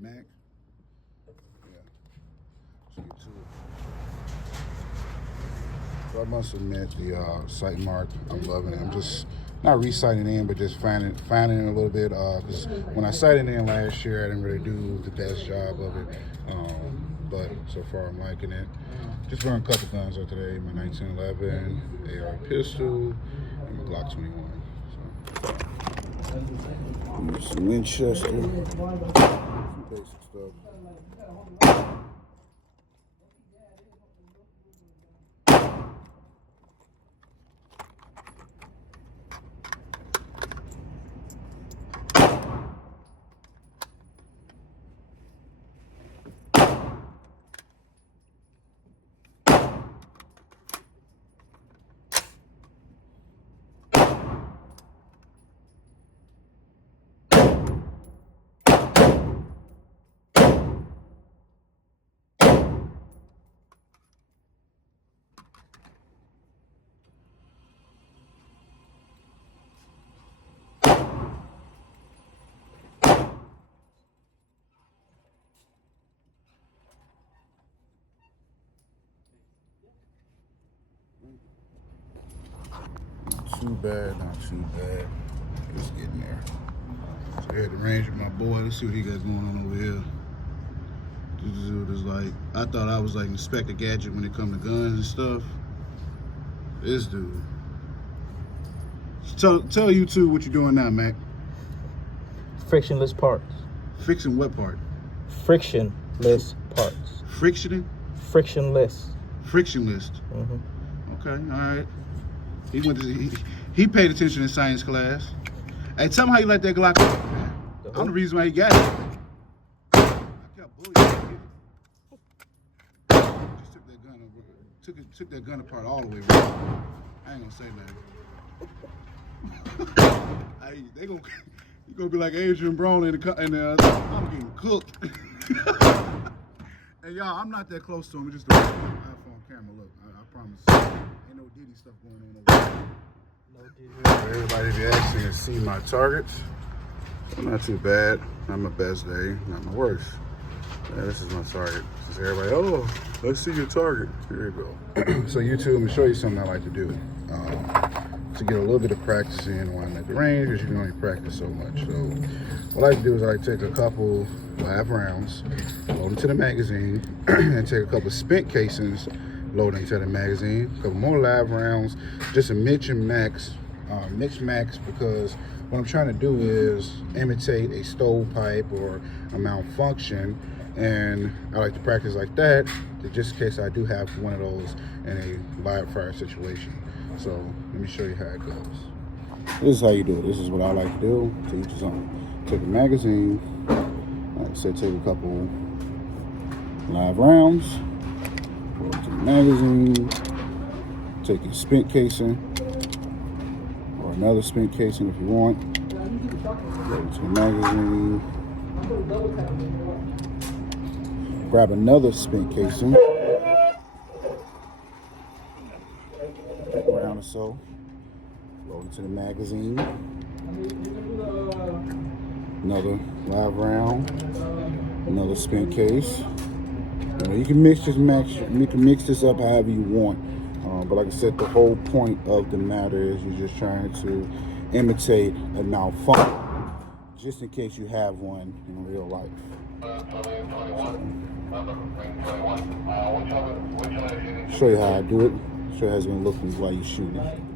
Mac. Yeah, let's get to it. So I must admit the sight mark, I'm loving it. I'm just not resighting in, but just finding it a little bit. Because when I sighted in last year, I didn't really do the best job of it. But so far, I'm liking it. Just run a couple guns out today: my 1911 AR pistol and my Glock 21. So, some Winchester, some basic stuff. Too bad, not too bad. Just getting there. So here at the range with my boy. Let's see what he got going on over here. This dude is like, I thought I was like Inspector Gadget when it comes to guns and stuff. This dude. Tell YouTube what you're doing now, Mac. Frictionless parts. Fixing what part? Frictionless parts. Frictioning? Frictionless. Frictionless. Okay, all right. He went to he paid attention in science class. Hey, tell me how you let that Glock go. I'm the reason why he got it. I kept bullying. Just took that gun over. Took that gun apart all the way. Right? I ain't gonna say that. Hey, you gonna be like Adrian Brony and I'm getting cooked. Hey y'all, I'm not that close to him. It's just the iPhone camera. Look, I promise. Ain't no Diddy stuff going on over there. No Diddy. For everybody to actually see my targets. Not too bad. Not my best day. Not my worst. Yeah, this is my target. This is everybody. Oh, let's see your target. Here you go. So YouTube, I'm gonna show you something I like to do. To get a little bit of practice in while I'm at the range, because you can only practice so much. So what I like to do is I like to take a couple live rounds, load them to the magazine, and take a couple spent casings, load them to the magazine, a couple more live rounds, just a mix and max, because what I'm trying to do is imitate a stovepipe or a malfunction, and I like to practice like that, just in case I do have one of those in a live fire situation. So let me show you how it goes. This is how you do it. This is what I like to do. To each his own. Take a magazine. Like I said, take a couple live rounds. Go to the magazine. Take a spent casing or another spent casing if you want. Go to the magazine. Grab another spent casing. Round or so. Roll into the magazine. Another live round. Another spent case. You know, you can mix this up however you want. But like I said, the whole point of the matter is you're just trying to imitate a malfunction, just in case you have one in real life. Show you how I do it. Show you how it's gonna look while you're shooting.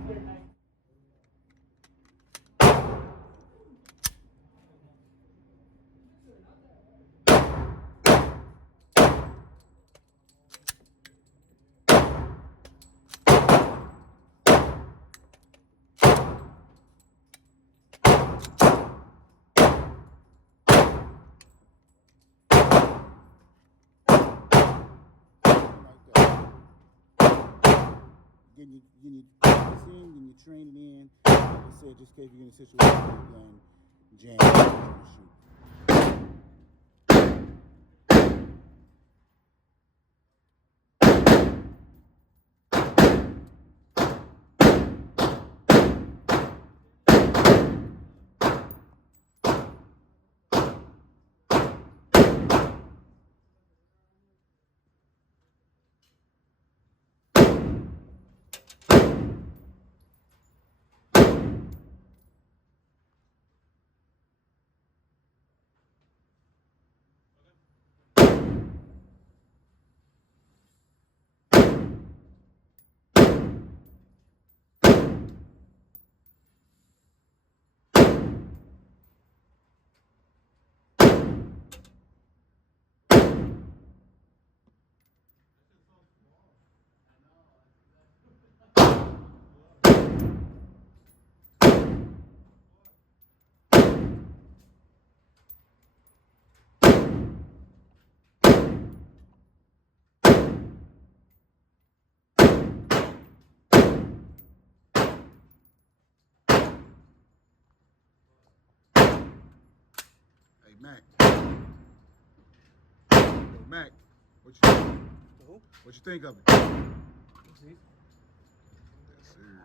Getting your practice in, getting your training in. Like I said, just in case you're in a situation where you're going jam and shoot. Mac. Yo, Mac, what you think? Who? What you think of it? See? Yes, sir.